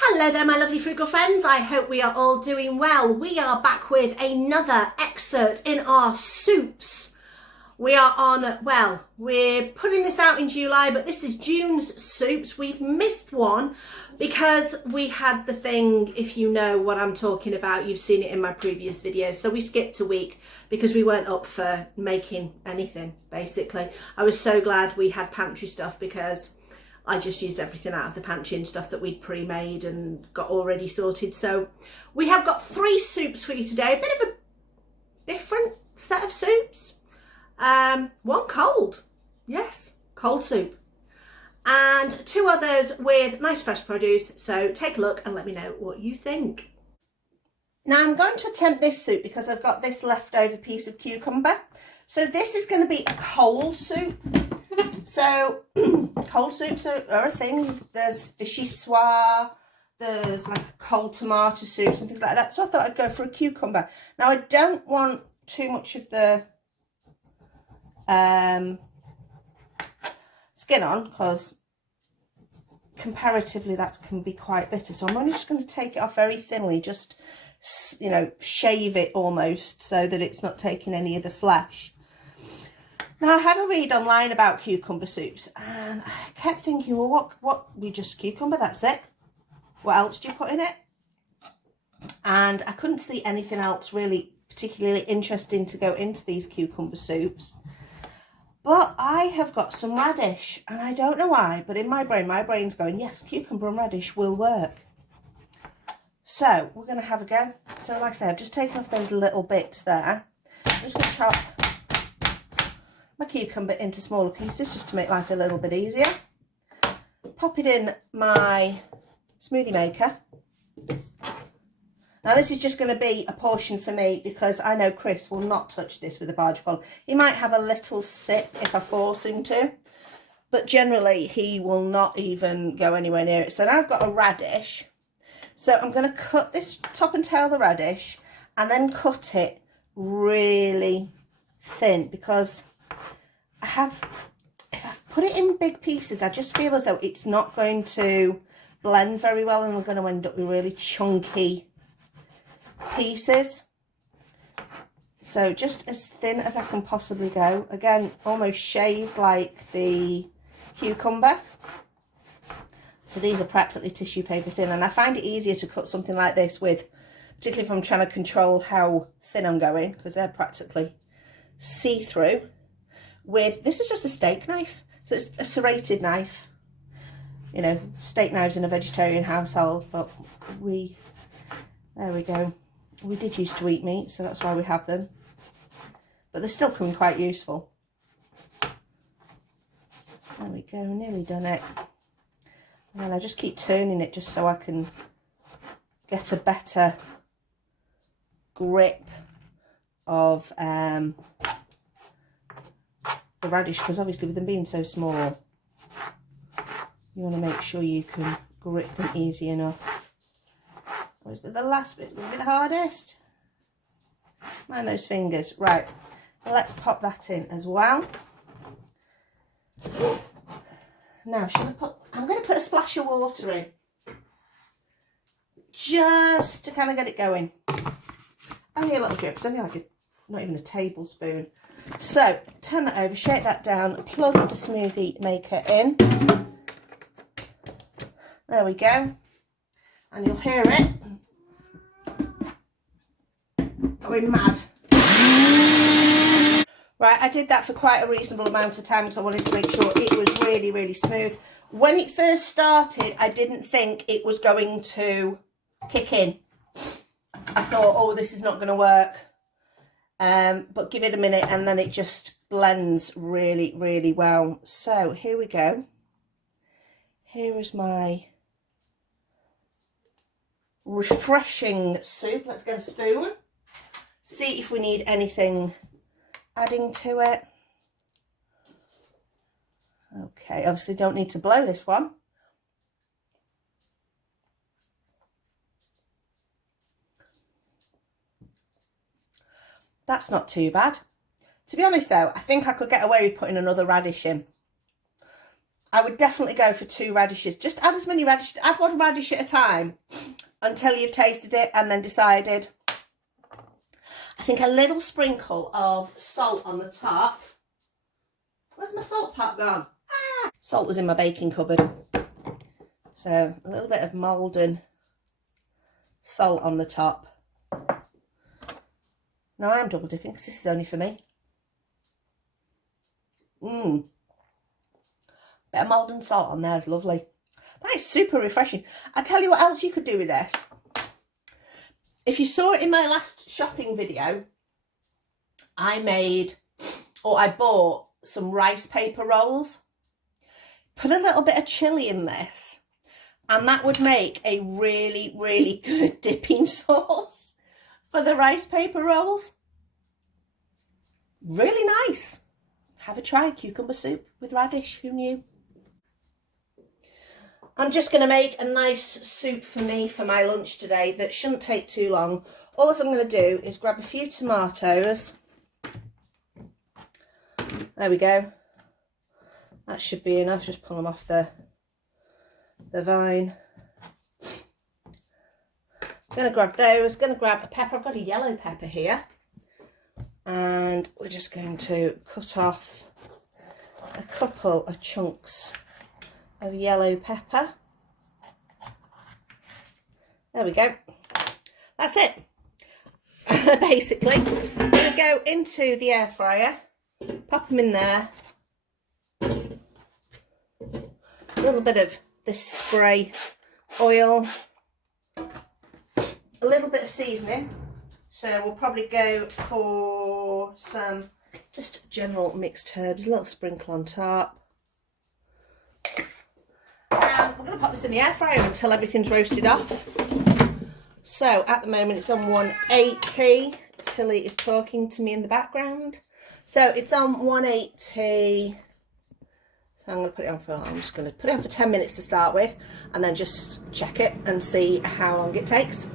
Hello there, my lovely frugal friends. I hope we are all doing well. We are back with another excerpt in our soups. We are on, well, we're putting this out in July, but this is June's soups. We've missed one because we had the thing, if you know what I'm talking about, you've seen it in my previous videos. So we skipped a week because we weren't up for making anything, basically. I was so glad we had pantry stuff because I just used everything out of the pantry and stuff that we'd pre-made and got already sorted. So we have got 3 soups for you today. A bit of a different set of soups. One cold, yes, cold soup. And 2 others with nice fresh produce. So take a look and let me know what you think. Now I'm going to attempt this soup because I've got this leftover piece of cucumber. So this is going to be a cold soup. So cold soups are a thing. There's vichyssoise, there's like cold tomato soups and things like that. So I thought I'd go for a cucumber. Now I don't want too much of the skin on because comparatively that can be quite bitter. So I'm only just going to take it off very thinly, just, you know, shave it almost so that it's not taking any of the flesh. Now, I had a read online about cucumber soups and I kept thinking, well, we just cucumber, that's it. What else do you put in it? And I couldn't see anything else really particularly interesting to go into these cucumber soups. But I have got some radish and I don't know why, but in my brain's going, yes, cucumber and radish will work. So we're going to have a go. So like I said, I've just taken off those little bits there. I'm just going to chop my cucumber into smaller pieces just to make life a little bit easier. Pop it in my smoothie maker. Now this is just going to be a portion for me because I know Chris will not touch this with a barge pole. He might have a little sip if I force him to, but generally he will not even go anywhere near it. So now I've got a radish. So I'm going to cut this top and tail of the radish and then cut it really thin because if I put it in big pieces, I just feel as though it's not going to blend very well and we're going to end up with really chunky pieces. So just as thin as I can possibly go. Again, almost shaved like the cucumber. So these are practically tissue paper thin, and I find it easier to cut something like this with, particularly if I'm trying to control how thin I'm going, because they're practically see-through. With this is just a steak knife, so it's a serrated knife. You know, steak knives in a vegetarian household, but there we go. We did used to eat meat, so that's why we have them. But they're still coming quite useful. There we go, nearly done it. And then I just keep turning it just so I can get a better grip of the radish, because obviously with them being so small, you want to make sure you can grip them easy enough. Was the last bit a little bit hardest? Mind those fingers. Right, well, let's pop that in as well. Now, I'm going to put a splash of water in, just to kind of get it going. Only a little drip, it's only like not even a tablespoon. So, turn that over, shake that down, plug the smoothie maker in. There we go. And you'll hear it going mad. Right, I did that for quite a reasonable amount of time because I wanted to make sure it was really, really smooth. When it first started, I didn't think it was going to kick in. I thought, oh, this is not going to work. But give it a minute and then it just blends really, really well. So here we go. Here is my refreshing soup. Let's get a spoon. See if we need anything adding to it. Okay, obviously don't need to blow this one. That's not too bad. To be honest though, I think I could get away with putting another radish in. I would definitely go for 2 radishes. Just add as many radishes, add 1 radish at a time until you've tasted it and then decided. I think a little sprinkle of salt on the top. Where's my salt pack gone? Ah! Salt was in my baking cupboard. So a little bit of Maldon salt on the top. Now I'm double dipping because this is only for me. Bit of Maldon salt on there is lovely. That is super refreshing. I tell you what else you could do with this. If you saw it in my last shopping video, I bought some rice paper rolls. Put a little bit of chilli in this, and that would make a really, really good dipping sauce for the rice paper rolls. Really nice. Have a try cucumber soup with radish. Who knew? I'm just going to make a nice soup for me for my lunch today that shouldn't take too long. All I'm going to do is grab a few tomatoes. There we go. That should be enough. Just pull them off the vine. Going to grab those. Going to grab a pepper. I've got a yellow pepper here. And we're just going to cut off a couple of chunks of yellow pepper. There we go. That's it. Basically, I'm going to go into the air fryer, pop them in there. A little bit of this spray oil, a little bit of seasoning. So we'll probably go for some just general mixed herbs, a little sprinkle on top. And we're going to pop this in the air fryer until everything's roasted off. So at the moment it's on 180. Tilly is talking to me in the background. So it's on 180. So I'm just going to put it on for 10 minutes to start with, and then just check it and see how long it takes.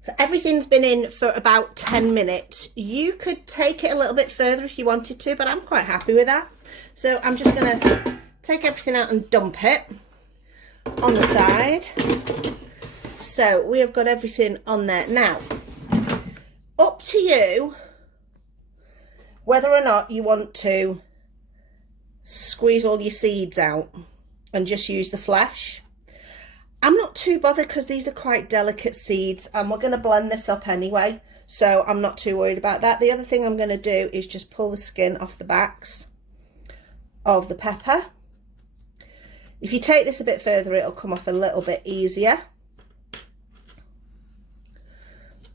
So everything's been in for about 10 minutes. You could take it a little bit further if you wanted to, but I'm quite happy with that. So I'm just going to take everything out and dump it on the side. So we have got everything on there. Now, up to you whether or not you want to squeeze all your seeds out and just use the flesh. I'm not too bothered because these are quite delicate seeds, and we're going to blend this up anyway, so I'm not too worried about that. The other thing I'm going to do is just pull the skin off the backs of the pepper. If you take this a bit further, it'll come off a little bit easier.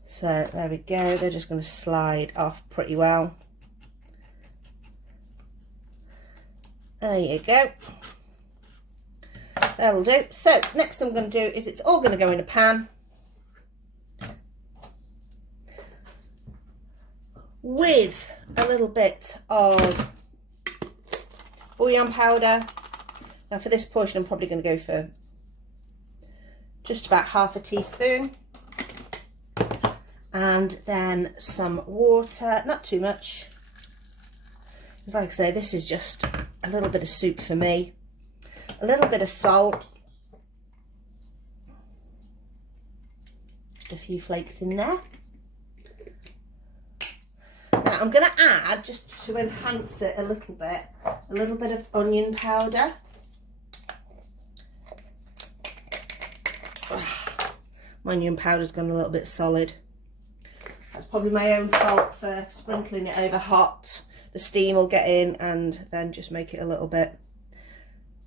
So there we go, they're just going to slide off pretty well. There you go. That'll do. So next thing I'm going to do is it's all going to go in a pan with a little bit of bouillon powder. Now for this portion I'm probably going to go for just about half a teaspoon, and then some water, not too much, because like I say, this is just a little bit of soup for me. A little bit of salt, just a few flakes in there. Now I'm going to add, just to enhance it a little bit of onion powder. My onion powder's gone a little bit solid. That's probably my own fault for sprinkling it over hot. The steam will get in and then just make it a little bit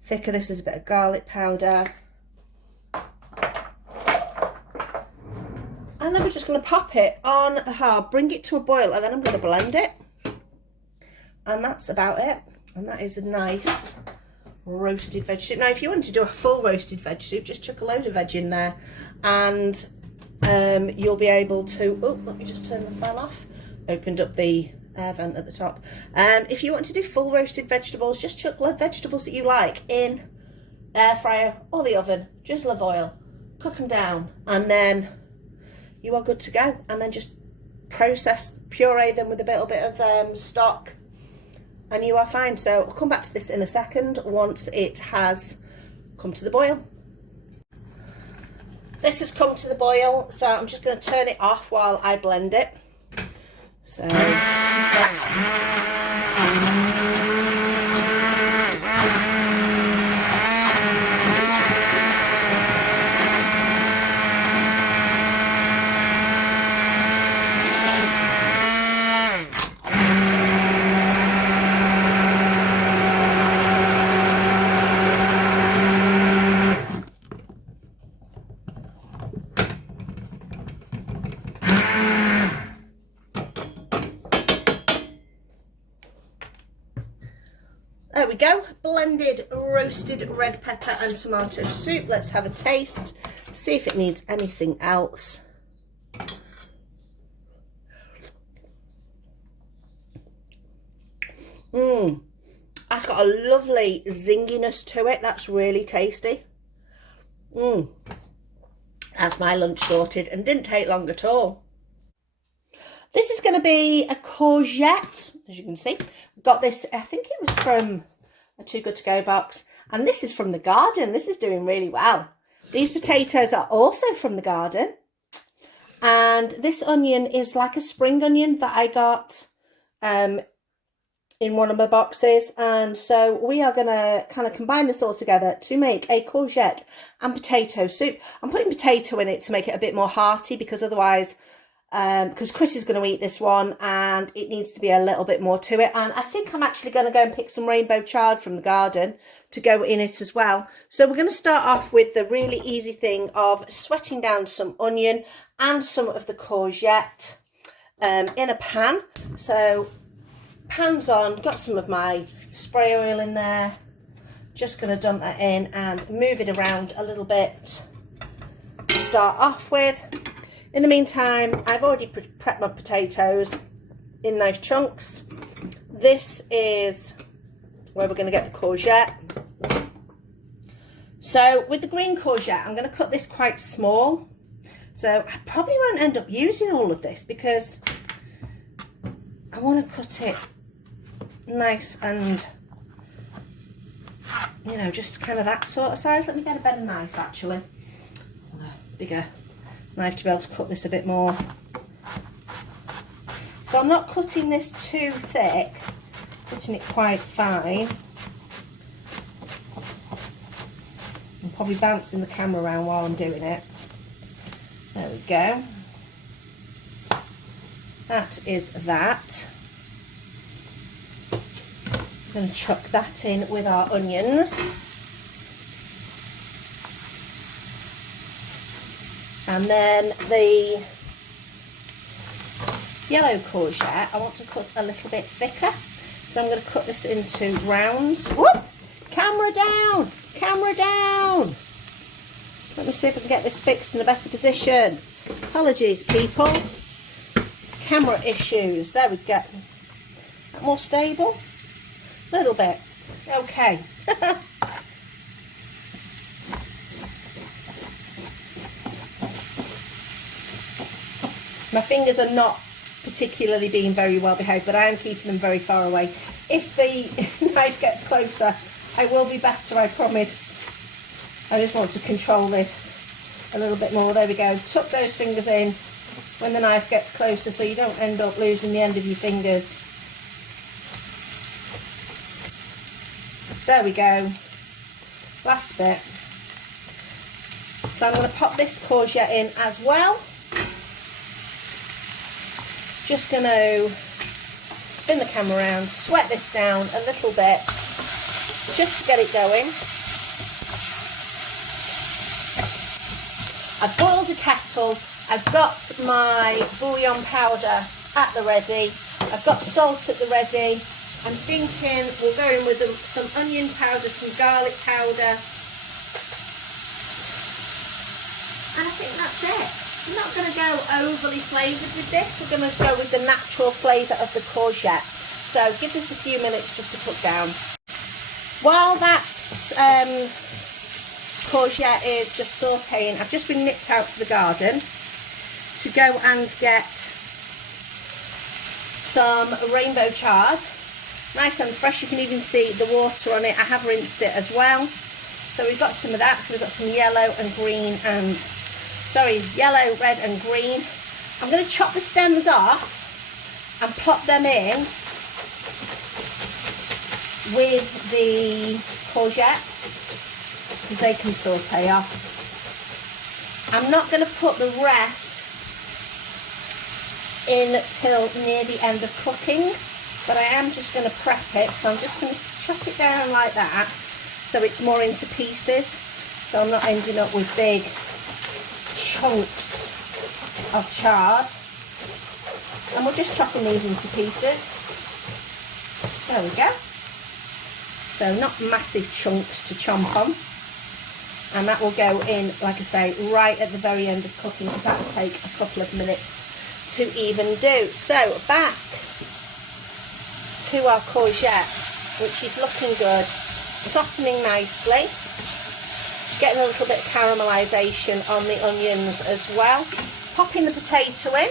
thicker. This is a bit of garlic powder. And then we're just going to pop it on the hob, bring it to a boil, and then I'm going to blend it. And that's about it. And that is a nice roasted veg soup. Now, if you want to do a full roasted veg soup, just chuck a load of veg in there, and you'll be able to... Oh, let me just turn the fan off. Opened up the air vent at the top. If you want to do full roasted vegetables, just chuck vegetables that you like in air fryer or the oven, drizzle of oil, cook them down, and then you are good to go. And then just puree them with a little bit of stock, and you are fine. So I'll come back to this in a second once it has come to the boil. This has come to the boil, so I'm just going to turn it off while I blend it. So there we go, blended roasted red pepper and tomato soup. Let's have a taste, see if it needs anything else. That's got a lovely zinginess to it. That's really tasty. That's my lunch sorted, and didn't take long at all. This is going to be a courgette, as you can see. Got this, I think it was from a Too Good To Go box, and this is from the garden. This is doing really well. These potatoes are also from the garden, and this onion is like a spring onion that I got in one of my boxes, and so we are going to kind of combine this all together to make a courgette and potato soup. I'm putting potato in it to make it a bit more hearty, because otherwise because Chris is going to eat this one and it needs to be a little bit more to it. And I think I'm actually going to go and pick some rainbow chard from the garden to go in it as well. So we're going to start off with the really easy thing of sweating down some onion and some of the courgette in a pan. So pan's on, got some of my spray oil in there. Just going to dump that in and move it around a little bit to start off with. In the meantime, I've already prepped my potatoes in nice chunks. This is where we're going to get the courgette. So with the green courgette, I'm going to cut this quite small. So I probably won't end up using all of this because I want to cut it nice and, you know, just kind of that sort of size. Let me get a better knife actually. A bigger knife to be able to cut this a bit more. So I'm not cutting this too thick, cutting it quite fine. I'm probably bouncing the camera around while I'm doing it. There we go. That is that. I'm going to chuck that in with our onions. And then the yellow courgette, I want to cut a little bit thicker. So I'm going to cut this into rounds. Whoop! Camera down! Camera down! Let me see if I can get this fixed in a better position. Apologies, people. Camera issues. There we go. That more stable? A little bit. Okay. My fingers are not particularly being very well behaved, but I am keeping them very far away. If the knife gets closer, I will be better, I promise. I just want to control this a little bit more. There we go. Tuck those fingers in when the knife gets closer so you don't end up losing the end of your fingers. There we go. Last bit. So I'm going to pop this courgette in as well. Just going to spin the camera around, sweat this down a little bit, just to get it going. I've boiled a kettle, I've got my bouillon powder at the ready, I've got salt at the ready. I'm thinking we'll go in with some onion powder, some garlic powder, and I think that's it. I'm not going to go overly flavoured with this. We're going to go with the natural flavour of the courgette. So give this a few minutes just to cook down. While that courgette is just sautéing, I've just been nipped out to the garden to go and get some rainbow chard. Nice and fresh. You can even see the water on it. I have rinsed it as well. So we've got some of that. So we've got some yellow and green and, sorry, yellow, red and green. I'm going to chop the stems off and plop them in with the courgette, because they can saute off. I'm not going to put the rest in till near the end of cooking, but I am just going to prep it. So I'm just going to chop it down like that so it's more into pieces, so I'm not ending up with big chunks of chard. And we're just chopping these into pieces. There we go. So not massive chunks to chomp on. And that will go in, like I say, right at the very end of cooking, because that will take a couple of minutes to even do. So back to our courgette, which is looking good, softening nicely, getting a little bit of caramelisation on the onions as well. Popping the potato in.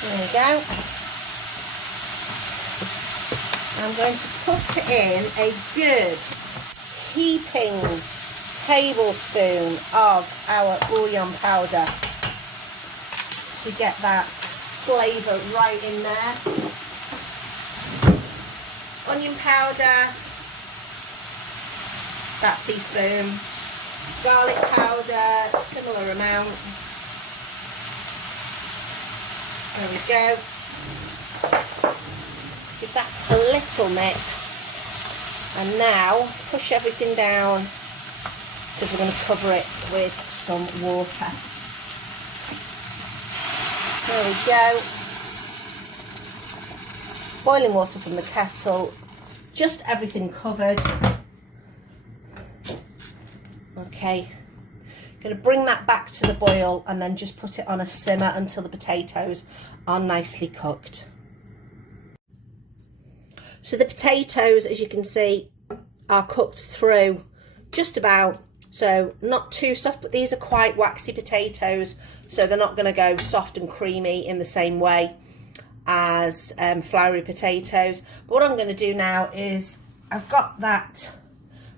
There we go. I'm going to put in a good heaping tablespoon of our bouillon powder to get that flavour right in there. Onion powder, that teaspoon. Garlic powder, similar amount. There we go. Give that a little mix, and now push everything down, because we're going to cover it with some water. There we go. Boiling water from the kettle, just everything covered. Okay, going to bring that back to the boil and then just put it on a simmer until the potatoes are nicely cooked. So the potatoes, as you can see, are cooked through just about, so not too soft, but these are quite waxy potatoes, so they're not going to go soft and creamy in the same way as floury potatoes. But what I'm going to do now is, I've got that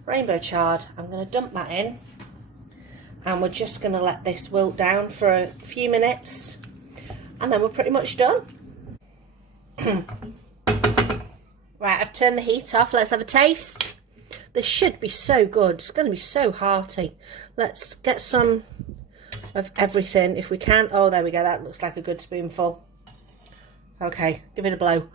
rainbow chard, I'm going to dump that in, and we're just going to let this wilt down for a few minutes, and then we're pretty much done. Right, I've turned the heat off. Let's have a taste. This should be so good. It's going to be so hearty. Let's get some of everything if we can. Oh, there we go. That looks like a good spoonful. Okay, give it a blow.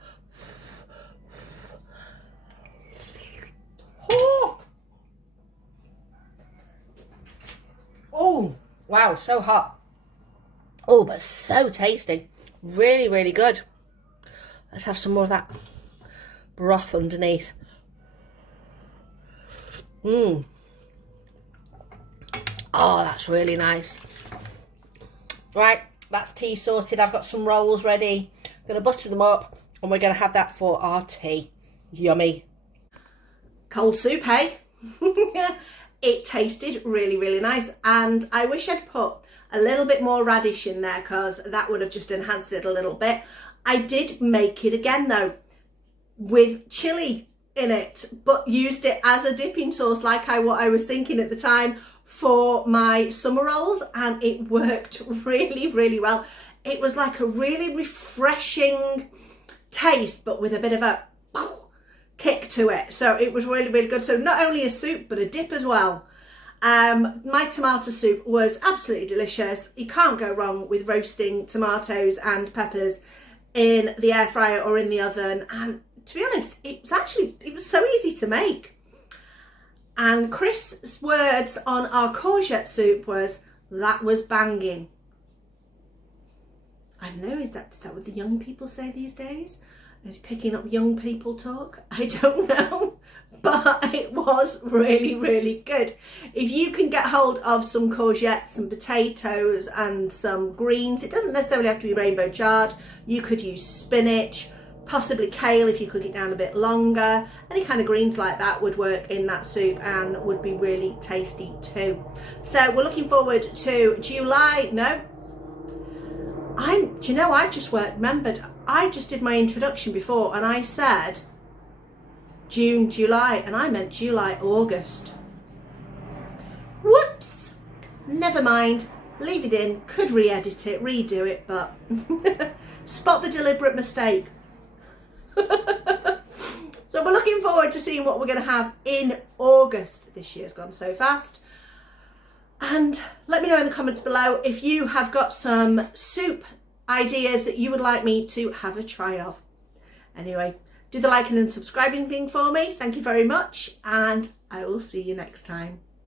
Oh, wow, so hot. Oh, but so tasty. Really, really good. Let's have some more of that broth underneath. Oh, that's really nice. Right, that's tea sorted. I've got some rolls ready. I'm going to butter them up, and we're going to have that for our tea. Yummy. Cold soup, hey? It tasted really, really nice, and I wish I'd put a little bit more radish in there, because that would have just enhanced it a little bit. I did make it again though, with chilli in it, but used it as a dipping sauce like what I was thinking at the time for my summer rolls, and it worked really, really well. It was like a really refreshing taste, but with a bit of a kick to it. So it was really, really good. So not only a soup, but a dip as well. My tomato soup was absolutely delicious. You can't go wrong with roasting tomatoes and peppers in the air fryer or in the oven. And to be honest, it was so easy to make. And Chris's words on our courgette soup was, that was banging. I don't know, is that what the young people say these days? Is picking up young people talk? I don't know, but it was really, really good. If you can get hold of some courgette, some potatoes and some greens, it doesn't necessarily have to be rainbow chard. You could use spinach, possibly kale if you cook it down a bit longer. Any kind of greens like that would work in that soup and would be really tasty too. So we're looking forward to Do you know, I've just remembered, I just did my introduction before and I said June, July, and I meant July, August. Whoops, never mind, leave it in, could re-edit it, redo it, but spot the deliberate mistake. So we're looking forward to seeing what we're going to have in August. This year's gone so fast. And let me know in the comments below if you have got some soup ideas that you would like me to have a try of. Anyway, do the liking and subscribing thing for me. Thank you very much, and I will see you next time.